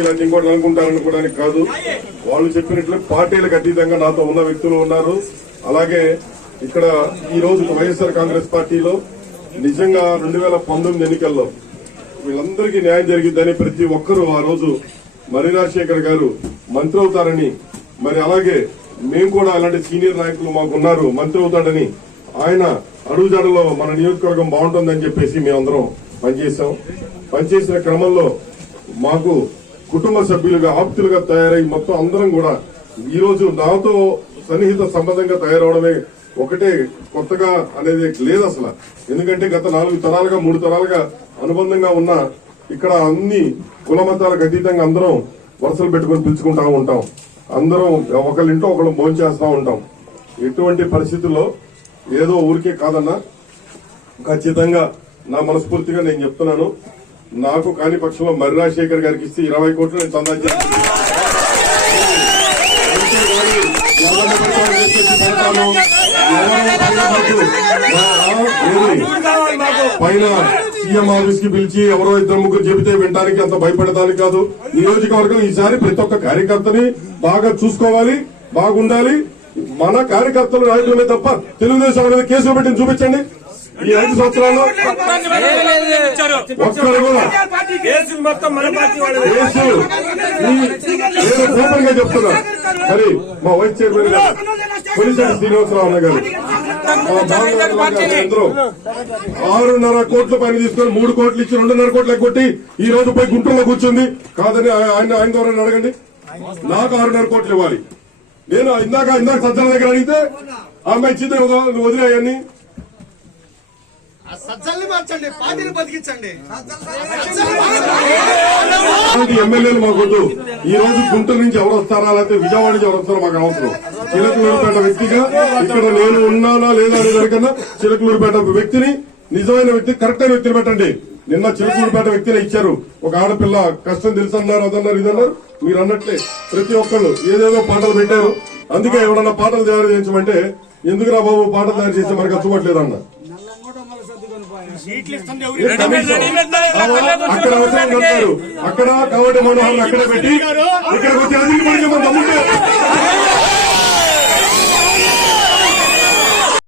ఇలాంటి ఇంకోటి అనుకుంటారనుకోవడానికి కాదు వాళ్ళు చెప్పినట్లు పార్టీలకు అతీతంగా నాతో ఉన్న వ్యక్తులు ఉన్నారు అలాగే ఇక్కడ ఈ రోజు వైఎస్ఆర్ కాంగ్రెస్ పార్టీలో నిజంగా రెండు వేల పంతొమ్మిది ఎన్నికల్లో వీళ్ళందరికీ న్యాయం జరిగిద్దని ప్రతి ఒక్కరూ ఆ రోజు మరి రాజశేఖర్ గారు మంత్రి అవుతారని మరి అలాగే మేము కూడా అలాంటి సీనియర్ నాయకులు మాకు ఉన్నారు మంత్రి అవుతాడని ఆయన అడుగుజాడలో మన నియోజకవర్గం బాగుంటుందని చెప్పేసి మేమందరం పనిచేసాం పనిచేసిన క్రమంలో మాకు కుటుంబ సభ్యులుగా ఆప్తులుగా తయారై మొత్తం అందరం కూడా ఈ రోజు నాతో సన్నిహిత సంబంధంగా తయారవడమే ఒకటే కొత్తగా అనేది లేదు అసలు ఎందుకంటే గత నాలుగు తరాలుగా మూడు తరాలుగా అనుబంధంగా ఉన్న ఇక్కడ అన్ని కుల మతాలకు అతీతంగా అందరం వరుసలు పెట్టుకుని పిలుచుకుంటా ఉంటాం అందరం ఒకళ్ళింటో ఒకళ్ళు భోంచేస్తూ ఉంటాం ఎటువంటి పరిస్థితుల్లో ఏదో ఊరికే కాదన్నా ఖచ్చితంగా నా మనస్ఫూర్తిగా నేను చెప్తున్నాను నాకు కాని పక్షంలో మర్రి రాజశేఖర్ గారికి ఇస్తే ఇరవై కోట్లు నేను చందా పైన సీఎం ఆఫీస్ కి పిలిచి ఎవరో ఇద్దరు ముగ్గురు చెబితే వినడానికి అంత భయపడటానికి కాదు నియోజకవర్గం ఈసారి ప్రతి ఒక్క కార్యకర్తని బాగా చూసుకోవాలి బాగుండాలి మన కార్యకర్తలు నాయకుల తప్ప తెలుగుదేశం అనేది కేసులు పెట్టిన చూపించండి ఈ ఐదు సంవత్సరాలు కూడా చెప్తున్నా మరి మా వైస్ చైర్మన్ గారు కొలిసాని శ్రీనివాసరావు అన్న గారు ఆరున్నర కోట్ల పైన తీసుకొని మూడు కోట్లు ఇచ్చి రెండున్నర కోట్లు కొట్టి ఈ రోజు పోయి గుంటూరులో కూర్చుంది కాదని ఆయన ఆయన ద్వారా అడగండి నాకు ఆరున్నర కోట్లు ఇవ్వాలి నేను ఇందాక ఇందాక సజ్జల దగ్గర అడిగితే ఆమె ఇచ్చింది నువ్వు వదిలేయని సజ్జల్ని మార్చండి పార్టీని బతికించండి ఎమ్మెల్యేలు మాకొద్దు ఈ రోజు గుంటూరు నుంచి ఎవరు వస్తారా లేకపోతే విజయవాడ నుంచి ఎవరు వస్తారో మాకు అవసరం చిలకలూరుపేట వ్యక్తిగా ఇక్కడ నేను ఉన్నానా లేదా అనే దానికన్నా చిలకలూరుపేట వ్యక్తిని నిజమైన వ్యక్తి కరెక్ట్ అయిన వ్యక్తిని పెట్టండి నిన్న చిలకలూరుపేట వ్యక్తిని ఇచ్చారు ఒక ఆడపిల్ల కష్టం తెలుసు అన్నారు అదన్నారు ఇదన్నారు మీరు అన్నట్లే ప్రతి ఒక్కళ్ళు ఏదేదో పాటలు పెట్టారు అందుకే ఎవడన్నా పాటలు తయారు చేయించమంటే ఎందుకు రా బాబు పాటలు తయారు చేస్తే మనకు అచ్చుకోవట్లేదన్న అక్కడ కాబట్టి మనోహర్ అక్కడ పెట్టి ఇక్కడికి వచ్చి అన్ని మన